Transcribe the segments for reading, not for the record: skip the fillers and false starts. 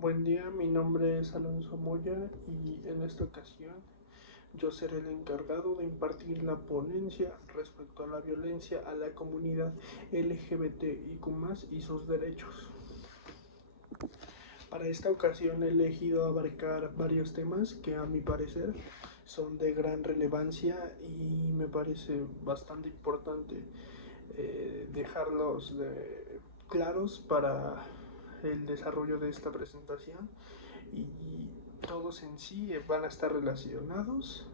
Buen día, mi nombre es Alonso Moya y en esta ocasión yo seré el encargado de impartir la ponencia respecto a la violencia a la comunidad LGBTIQ+ y sus derechos. Para esta ocasión he elegido abarcar varios temas que a mi parecer son de gran relevancia y me parece bastante importante dejarlos claros para el desarrollo de esta presentación, y todos en sí van a estar relacionados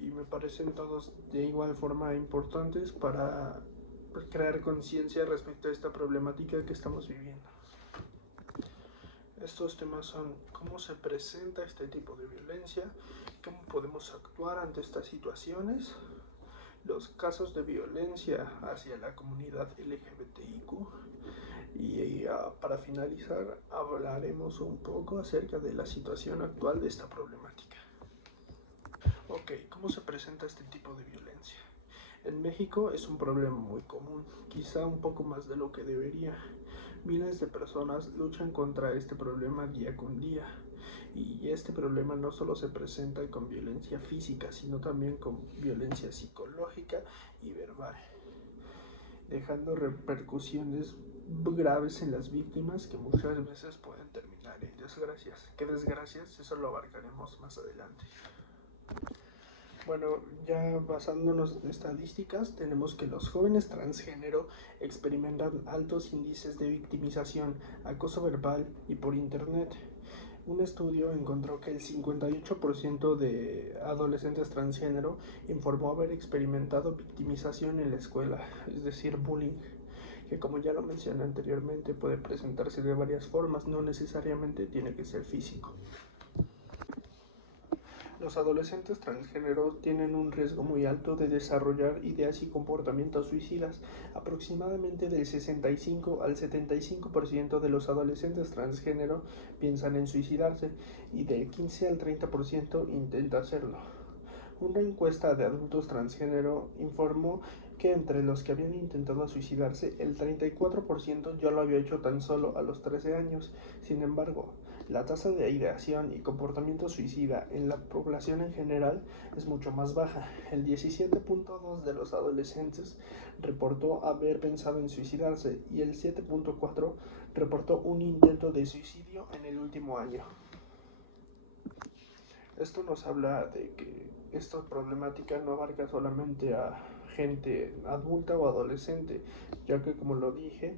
y me parecen todos de igual forma importantes para crear conciencia respecto a esta problemática que estamos viviendo. Estos temas son cómo se presenta este tipo de violencia, cómo podemos actuar ante estas situaciones, los casos de violencia hacia la comunidad LGBTIQ y para finalizar hablaremos un poco acerca de la situación actual de esta problemática. Ok, ¿cómo se presenta este tipo de violencia? En México es un problema muy común, quizá un poco más de lo que debería. Miles de personas luchan contra este problema día con día. Y este problema no solo se presenta con violencia física, sino también con violencia psicológica y verbal, dejando repercusiones graves en las víctimas que muchas veces pueden terminar en desgracias. ¿Qué desgracias? Eso lo abarcaremos más adelante. Bueno, ya basándonos en estadísticas, tenemos que los jóvenes transgénero experimentan altos índices de victimización, acoso verbal y por internet. Un estudio encontró que el 58% de adolescentes transgénero informó haber experimentado victimización en la escuela, es decir, bullying, que como ya lo mencioné anteriormente puede presentarse de varias formas, no necesariamente tiene que ser físico. Los adolescentes transgénero tienen un riesgo muy alto de desarrollar ideas y comportamientos suicidas. Aproximadamente del 65 al 75% de los adolescentes transgénero piensan en suicidarse y del 15 al 30% intenta hacerlo. Una encuesta de adultos transgénero informó que entre los que habían intentado suicidarse, el 34% ya lo había hecho tan solo a los 13 años. Sin embargo, la tasa de ideación y comportamiento suicida en la población en general es mucho más baja. El 17.2% de los adolescentes reportó haber pensado en suicidarse y el 7.4% reportó un intento de suicidio en el último año. Esto nos habla de que esta problemática no abarca solamente a gente adulta o adolescente, ya que como lo dije,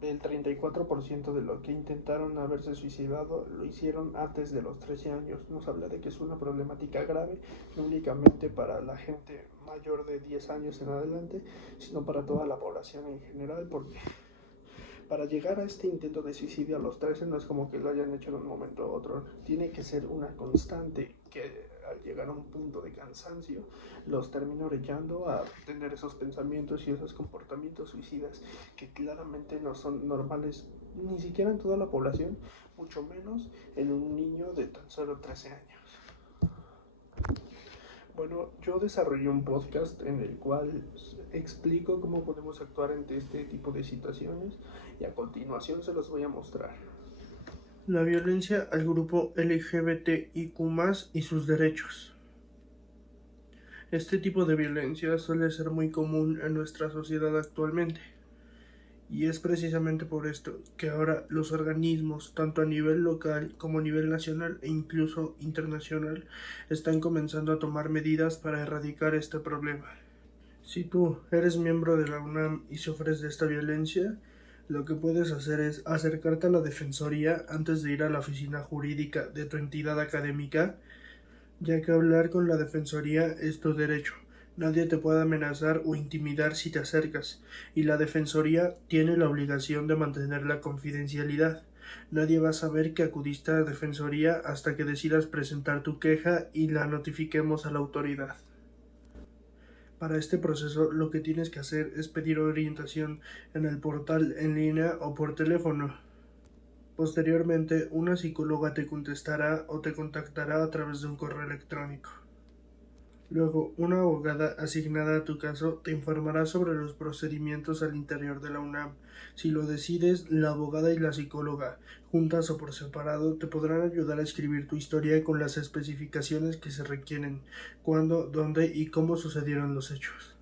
el 34% de los que intentaron haberse suicidado lo hicieron antes de los 13 años. Nos habla de que es una problemática grave, no únicamente para la gente mayor de 10 años en adelante, sino para toda la población en general, porque para llegar a este intento de suicidio a los 13 no es como que lo hayan hecho de un momento a otro, tiene que ser una constante que al llegar a un punto de cansancio los termina orillando a tener esos pensamientos y esos comportamientos suicidas que claramente no son normales ni siquiera en toda la población, mucho menos en un niño de tan solo 13 años. Bueno, yo desarrollé un podcast en el cual explico cómo podemos actuar ante este tipo de situaciones y a continuación se los voy a mostrar. La violencia al grupo LGBTIQ+ y sus derechos. Este tipo de violencia suele ser muy común en nuestra sociedad actualmente. Y es precisamente por esto que ahora los organismos, tanto a nivel local como a nivel nacional e incluso internacional, están comenzando a tomar medidas para erradicar este problema. Si tú eres miembro de la UNAM y sufres de esta violencia, lo que puedes hacer es acercarte a la Defensoría antes de ir a la oficina jurídica de tu entidad académica, ya que hablar con la Defensoría es tu derecho. Nadie te puede amenazar o intimidar si te acercas, y la Defensoría tiene la obligación de mantener la confidencialidad. Nadie va a saber que acudiste a la Defensoría hasta que decidas presentar tu queja y la notifiquemos a la autoridad. Para este proceso lo que tienes que hacer es pedir orientación en el portal en línea o por teléfono. Posteriormente, una psicóloga te contestará o te contactará a través de un correo electrónico. Luego, una abogada asignada a tu caso te informará sobre los procedimientos al interior de la UNAM. Si lo decides, la abogada y la psicóloga, juntas o por separado, te podrán ayudar a escribir tu historia con las especificaciones que se requieren, cuándo, dónde y cómo sucedieron los hechos.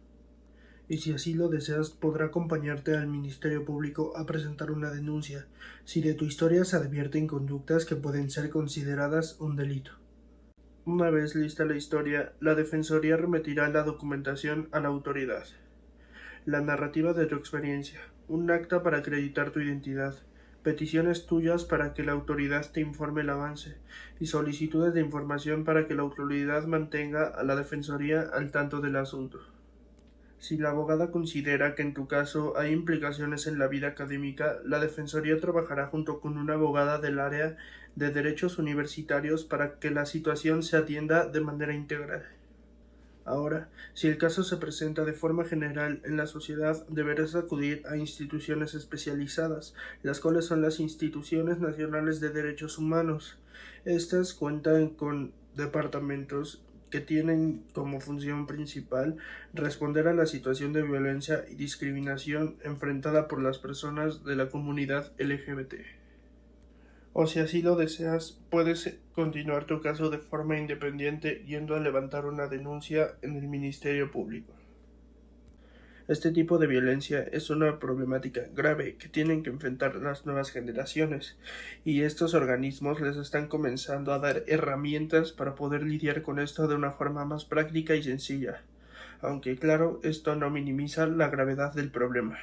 Y si así lo deseas, podrá acompañarte al Ministerio Público a presentar una denuncia, si de tu historia se advierten conductas que pueden ser consideradas un delito. Una vez lista la historia, la Defensoría remitirá la documentación a la autoridad. La narrativa de tu experiencia, un acta para acreditar tu identidad, peticiones tuyas para que la autoridad te informe el avance y solicitudes de información para que la autoridad mantenga a la Defensoría al tanto del asunto. Si la abogada considera que en tu caso hay implicaciones en la vida académica, la Defensoría trabajará junto con una abogada del área de derechos universitarios para que la situación se atienda de manera integral. Ahora, si el caso se presenta de forma general en la sociedad, deberás acudir a instituciones especializadas, las cuales son las Instituciones Nacionales de Derechos Humanos. Estas cuentan con departamentos que tienen como función principal responder a la situación de violencia y discriminación enfrentada por las personas de la comunidad LGBT. O si así lo deseas, puedes continuar tu caso de forma independiente yendo a levantar una denuncia en el Ministerio Público. Este tipo de violencia es una problemática grave que tienen que enfrentar las nuevas generaciones, y estos organismos les están comenzando a dar herramientas para poder lidiar con esto de una forma más práctica y sencilla, aunque claro, esto no minimiza la gravedad del problema.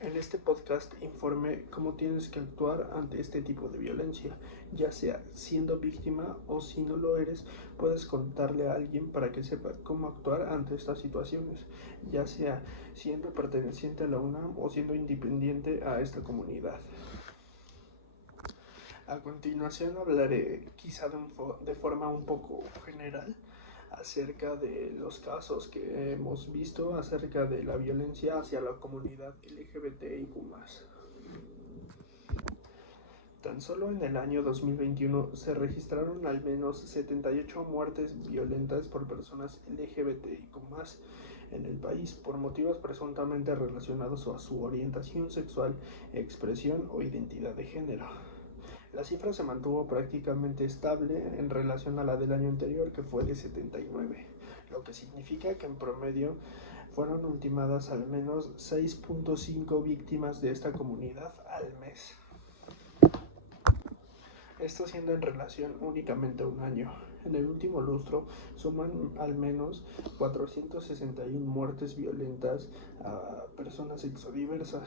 En este podcast informe cómo tienes que actuar ante este tipo de violencia, ya sea siendo víctima o si no lo eres, puedes contarle a alguien para que sepa cómo actuar ante estas situaciones, ya sea siendo perteneciente a la UNAM o siendo independiente a esta comunidad. A continuación hablaré quizá de forma un poco general acerca de los casos que hemos visto acerca de la violencia hacia la comunidad LGBTIQ+. Tan solo en el año 2021 se registraron al menos 78 muertes violentas por personas LGBTIQ+, en el país por motivos presuntamente relacionados a su orientación sexual, expresión o identidad de género. La cifra se mantuvo prácticamente estable en relación a la del año anterior, que fue de 79, lo que significa que en promedio fueron ultimadas al menos 6.5 víctimas de esta comunidad al mes. Esto siendo en relación únicamente a un año. En el último lustro suman al menos 461 muertes violentas a personas sexodiversas,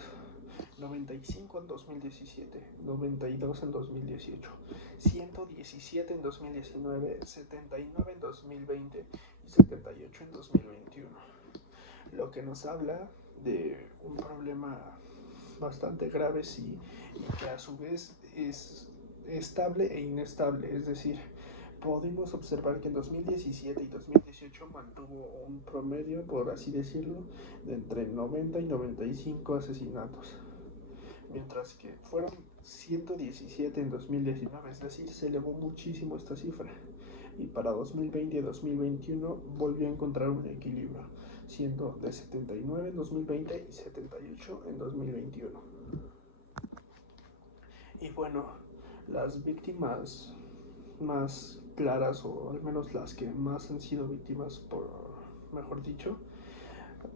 95 en 2017, 92 en 2018, 117 en 2019, 79 en 2020 y 78 en 2021. Lo que nos habla de un problema bastante grave, sí, y que a su vez es estable e inestable, es decir, podemos observar que en 2017 y 2018 mantuvo un promedio, por así decirlo, de entre 90 y 95 asesinatos, mientras que fueron 117 en 2019, es decir, se elevó muchísimo esta cifra, y para 2020 y 2021 volvió a encontrar un equilibrio, siendo de 79 en 2020 y 78 en 2021. Y bueno, las víctimas más claras, o al menos las que más han sido víctimas, por mejor dicho,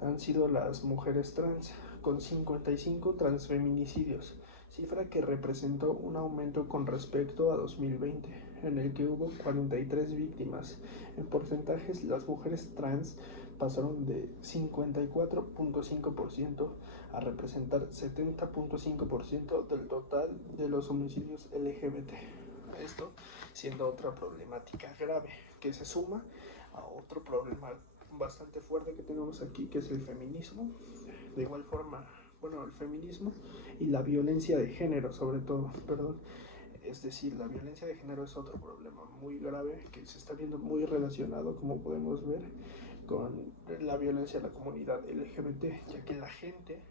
han sido las mujeres trans, con 55 transfeminicidios, cifra que representó un aumento con respecto a 2020, en el que hubo 43 víctimas. En porcentajes, las mujeres trans pasaron de 54.5% a representar 70.5% del total de los homicidios LGBT. Esto siendo otra problemática grave que se suma a otro problema bastante fuerte que tenemos aquí, que es el feminismo. De igual forma, bueno, el feminismo y la violencia de género, sobre todo, perdón. Es decir, la violencia de género es otro problema muy grave que se está viendo muy relacionado, como podemos ver, con la violencia a la comunidad LGBT, ya que la gente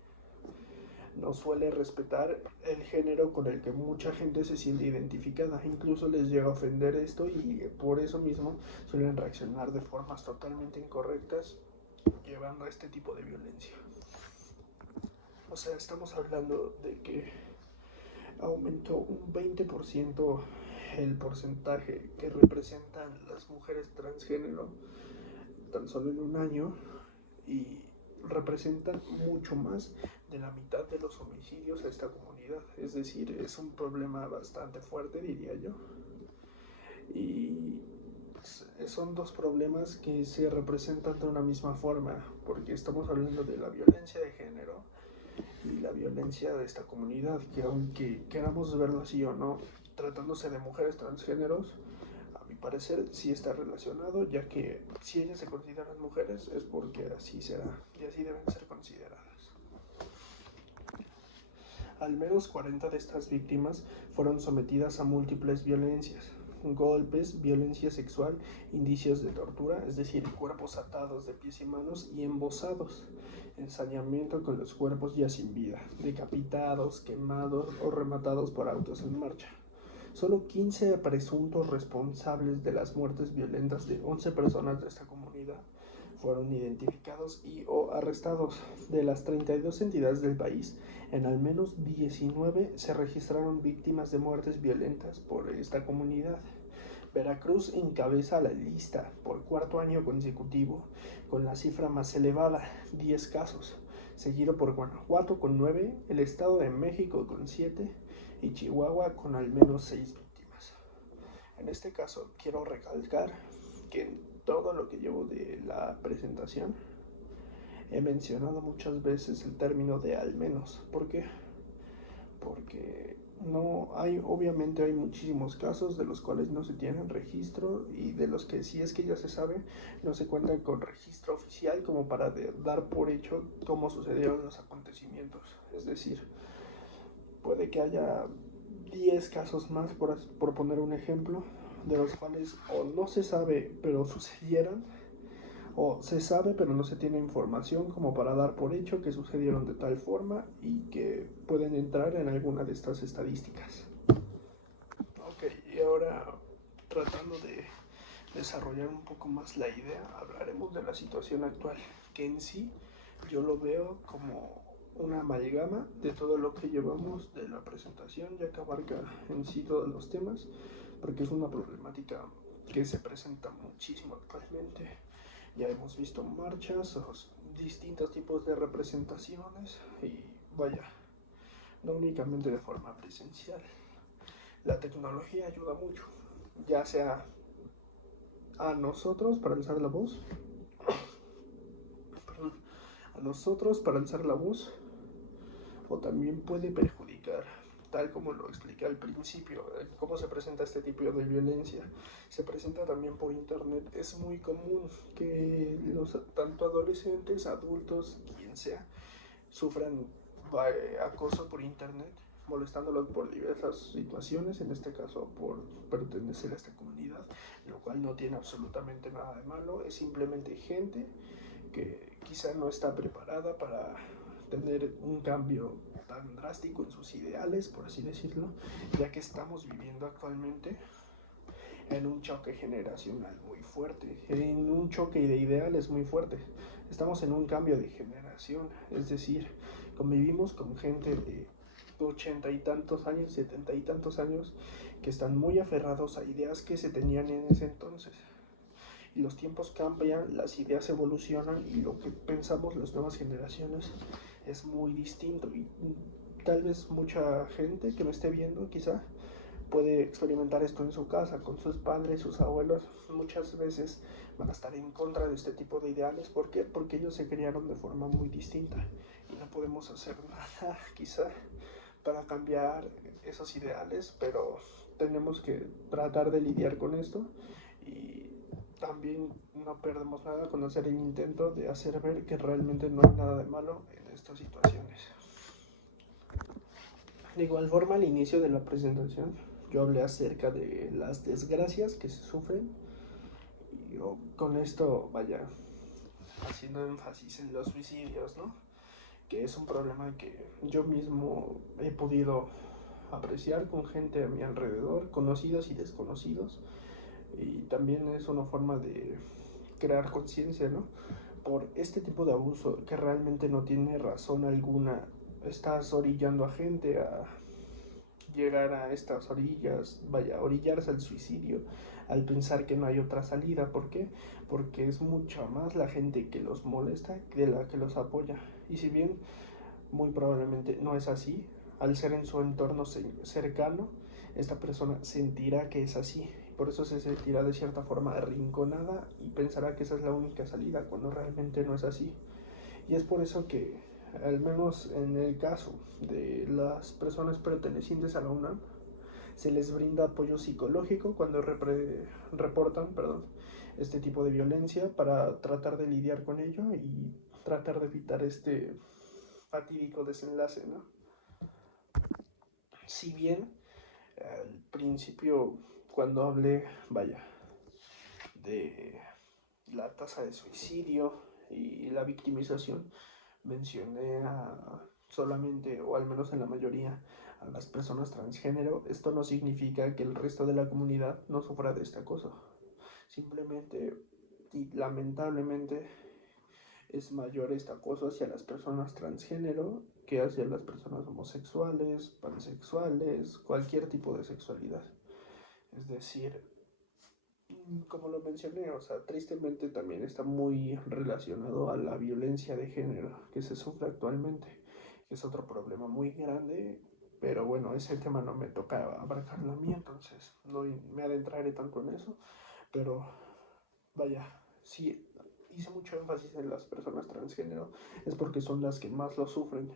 no suele respetar el género con el que mucha gente se siente identificada. Incluso les llega a ofender esto y por eso mismo suelen reaccionar de formas totalmente incorrectas, llevando a este tipo de violencia. O sea, estamos hablando de que aumentó un 20% el porcentaje que representan las mujeres transgénero tan solo en un año, y representan mucho más de la mitad de los homicidios a esta comunidad. Es decir, es un problema bastante fuerte, diría yo. Y son dos problemas que se representan de una misma forma, porque estamos hablando de la violencia de género y la violencia de esta comunidad, que aunque queramos verlo así o no, tratándose de mujeres transgéneros, a mi parecer sí está relacionado, ya que si ellas se consideran mujeres es porque así será y así deben ser consideradas. Al menos 40 de estas víctimas fueron sometidas a múltiples violencias: golpes, violencia sexual, indicios de tortura, es decir, cuerpos atados de pies y manos y embosados, ensañamiento con los cuerpos ya sin vida, decapitados, quemados o rematados por autos en marcha. Solo 15 presuntos responsables de las muertes violentas de 11 personas de esta comunidad fueron identificados y o arrestados. De las 32 entidades del país, en al menos 19 se registraron víctimas de muertes violentas por esta comunidad. Veracruz encabeza la lista por cuarto año consecutivo, con la cifra más elevada, 10 casos, seguido por Guanajuato con 9, el Estado de México con 7 y Chihuahua con al menos 6 víctimas. En este caso, quiero recalcar que en todo lo que llevo de la presentación he mencionado muchas veces el término de al menos. ¿Por qué? Porque obviamente hay muchísimos casos de los cuales no se tienen registro y de los que, si es que ya se sabe, no se cuentan con registro oficial como para dar por hecho cómo sucedieron los acontecimientos. Es decir, puede que haya 10 casos más, por poner un ejemplo, de los cuales o no se sabe pero sucedieron, o se sabe pero no se tiene información como para dar por hecho que sucedieron de tal forma y que pueden entrar en alguna de estas estadísticas. Ok, y ahora, tratando de desarrollar un poco más la idea, hablaremos de la situación actual, que en sí yo lo veo como una amalgama de todo lo que llevamos de la presentación, ya que abarca en sí todos los temas, porque es una problemática que se presenta muchísimo actualmente. Ya hemos visto marchas, distintos tipos de representaciones y vaya, no únicamente de forma presencial. La tecnología ayuda mucho, ya sea a nosotros para alzar la voz, a nosotros para alzar la voz, o también puede perjudicar, tal como lo expliqué al principio, cómo se presenta este tipo de violencia. Se presenta también por internet. Es muy común que tanto adolescentes, adultos, quien sea, sufran acoso por internet, molestándolos por diversas situaciones, en este caso por pertenecer a esta comunidad, lo cual no tiene absolutamente nada de malo. Es simplemente gente que quizá no está preparada para tener un cambio tan drástico en sus ideales, por así decirlo, ya que estamos viviendo actualmente en un choque generacional muy fuerte, en un choque de ideales muy fuerte. Estamos en un cambio de generación, es decir, convivimos con gente de 80 y tantos años, 70 y tantos años, que están muy aferrados a ideas que se tenían en ese entonces. Y los tiempos cambian, las ideas evolucionan y lo que pensamos las nuevas generaciones es muy distinto. Y tal vez mucha gente que me esté viendo quizá puede experimentar esto en su casa, con sus padres, sus abuelos. Muchas veces van a estar en contra de este tipo de ideales. ¿Por qué? Porque ellos se criaron de forma muy distinta y no podemos hacer nada quizá para cambiar esos ideales, pero tenemos que tratar de lidiar con esto y también no perdemos nada con hacer el intento de hacer ver que realmente no hay nada de malo en estas situaciones. De igual forma, al inicio de la presentación yo hablé acerca de las desgracias que se sufren y con esto, vaya, haciendo énfasis en los suicidios, ¿no? que es un problema que yo mismo he podido apreciar con gente a mi alrededor, conocidos y desconocidos, y también es una forma de crear conciencia, ¿no? Por este tipo de abuso que realmente no tiene razón alguna, estás orillando a gente a llegar a estas orillas, vaya, orillarse al suicidio, al pensar que no hay otra salida. ¿Por qué? Porque es mucha más la gente que los molesta que la que los apoya. Y si bien muy probablemente no es así, al ser en su entorno cercano, esta persona sentirá que es así. Por eso se sentirá de cierta forma arrinconada y pensará que esa es la única salida, cuando realmente no es así. Y es por eso que, al menos en el caso de las personas pertenecientes a la UNAM, se les brinda apoyo psicológico cuando reportan, este tipo de violencia, para tratar de lidiar con ello y tratar de evitar este fatídico desenlace, ¿no? Si bien al principio, cuando hablé, vaya, de la tasa de suicidio y la victimización, mencioné a solamente, o al menos en la mayoría, a las personas transgénero. Esto no significa que el resto de la comunidad no sufra de esta cosa. Simplemente y lamentablemente es mayor este acoso hacia las personas transgénero que hacia las personas homosexuales, pansexuales, cualquier tipo de sexualidad. Es decir, como lo mencioné, o sea, tristemente también está muy relacionado a la violencia de género que se sufre actualmente, que es otro problema muy grande, pero bueno, ese tema no me toca abarcarlo a mí, entonces no me adentraré tanto en eso, pero vaya, sí hice mucho énfasis en las personas transgénero, es porque son las que más lo sufren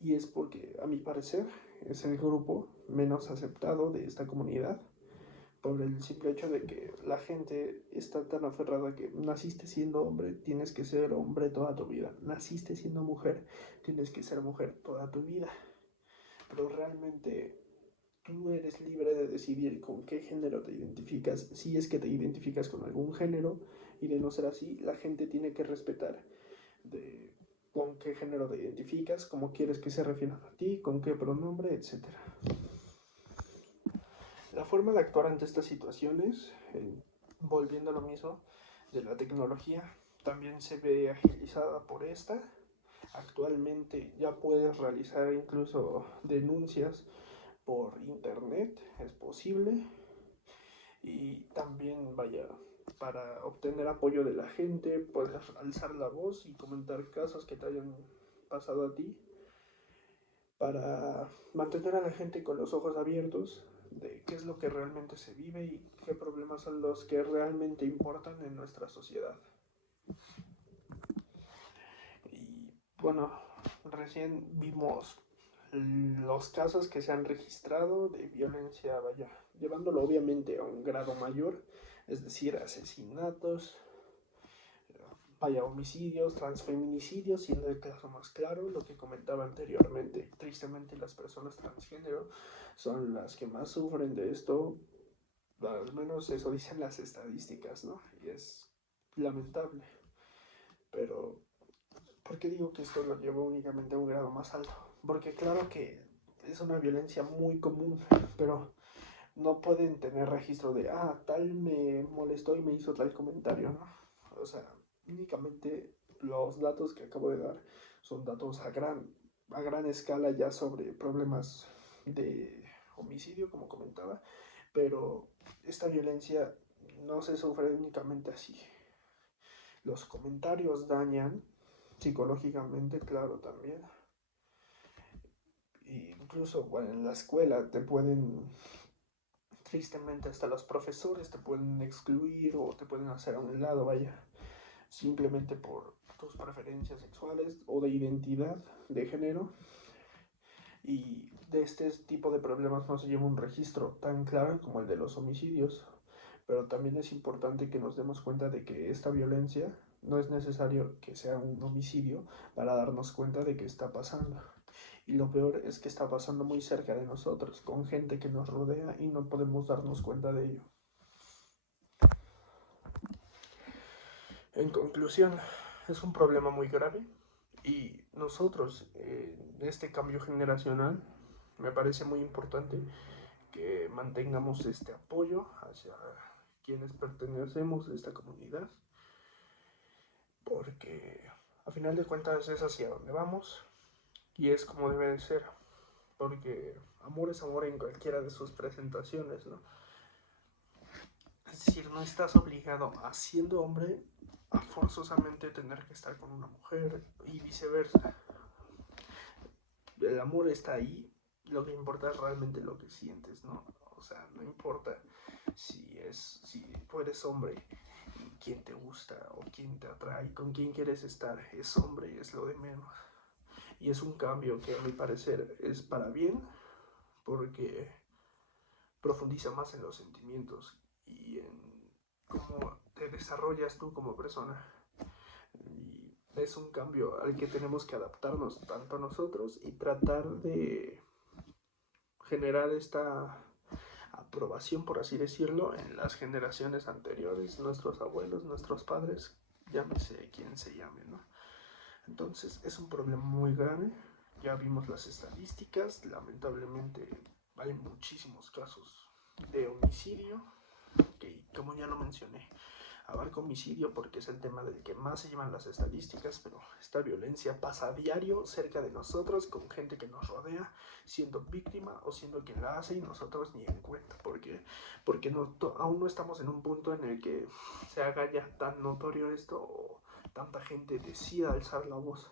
y es porque, a mi parecer, es el grupo menos aceptado de esta comunidad, por el simple hecho de que la gente está tan aferrada que naciste siendo hombre, tienes que ser hombre toda tu vida. Naciste siendo mujer, tienes que ser mujer toda tu vida. Pero realmente tú eres libre de decidir con qué género te identificas, si es que te identificas con algún género, y de no ser así, la gente tiene que respetar de con qué género te identificas, cómo quieres que se refieran a ti, con qué pronombre, etcétera. La forma de actuar ante estas situaciones, volviendo a lo mismo de la tecnología, también se ve agilizada por esta. Actualmente ya puedes realizar incluso denuncias por internet, es posible. Y también, vaya, para obtener apoyo de la gente, puedes alzar la voz y comentar casos que te hayan pasado a ti, para mantener a la gente con los ojos abiertos de qué es lo que realmente se vive y qué problemas son los que realmente importan en nuestra sociedad. Y bueno, recién vimos los casos que se han registrado de violencia, vaya, llevándolo obviamente a un grado mayor, es decir, asesinatos, vaya, homicidios, transfeminicidios, siendo el caso más claro, lo que comentaba anteriormente. Tristemente, las personas transgénero son las que más sufren de esto, al menos eso dicen las estadísticas, ¿no? Y es lamentable. Pero, ¿por qué digo que esto lo llevo únicamente a un grado más alto? Porque claro que es una violencia muy común, pero no pueden tener registro de, tal me molestó y me hizo tal comentario, ¿no? O sea, únicamente los datos que acabo de dar son datos a gran escala ya sobre problemas de homicidio, como comentaba, pero esta violencia no se sufre únicamente así. Los comentarios dañan psicológicamente, claro, también. Y incluso, bueno, en la escuela te pueden, tristemente, hasta los profesores te pueden excluir o te pueden hacer a un lado, vaya, simplemente por tus preferencias sexuales o de identidad de género. Y de este tipo de problemas no se lleva un registro tan claro como el de los homicidios, pero también es importante que nos demos cuenta de que esta violencia no es necesario que sea un homicidio para darnos cuenta de que está pasando. Y lo peor es que está pasando muy cerca de nosotros, con gente que nos rodea, y no podemos darnos cuenta de ello. En conclusión, es un problema muy grave Y nosotros, en este cambio generacional, me parece muy importante que mantengamos este apoyo hacia quienes pertenecemos a esta comunidad, porque a final de cuentas es hacia donde vamos y es como debe de ser, porque amor es amor en cualquiera de sus presentaciones, ¿no? Es decir, no estás obligado a siendo hombre a forzosamente tener que estar con una mujer y viceversa. El amor está ahí, lo que importa es realmente lo que sientes, ¿no? O sea, no importa si tú eres hombre y quién te gusta o quién te atrae, con quién quieres estar, es hombre y es lo de menos. Y es un cambio que a mi parecer es para bien porque profundiza más en los sentimientos y en cómo te desarrollas tú como persona. Y es un cambio al que tenemos que adaptarnos tanto a nosotros y tratar de generar esta aprobación, por así decirlo, en las generaciones anteriores, nuestros abuelos, nuestros padres, llámese quien se llame, ¿no? Entonces es un problema muy grave. Ya vimos las estadísticas, lamentablemente hay muchísimos casos de homicidio, que como ya lo mencioné, abarca homicidio porque es el tema del que más se llevan las estadísticas, pero esta violencia pasa a diario cerca de nosotros, con gente que nos rodea, siendo víctima o siendo quien la hace y nosotros ni en cuenta, porque no, aún no estamos en un punto en el que se haga ya tan notorio esto o tanta gente decida alzar la voz,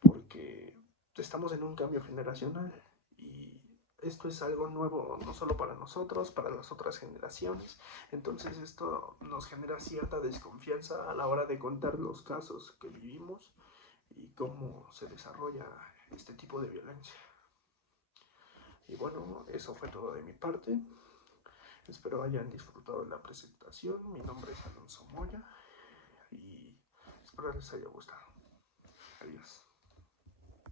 porque estamos en un cambio generacional y esto es algo nuevo no solo para nosotros, para las otras generaciones. Entonces esto nos genera cierta desconfianza a la hora de contar los casos que vivimos y cómo se desarrolla este tipo de violencia. Y bueno, eso fue todo de mi parte. Espero hayan disfrutado de la presentación. Mi nombre es Alonso Moya y espero les haya gustado. Adiós.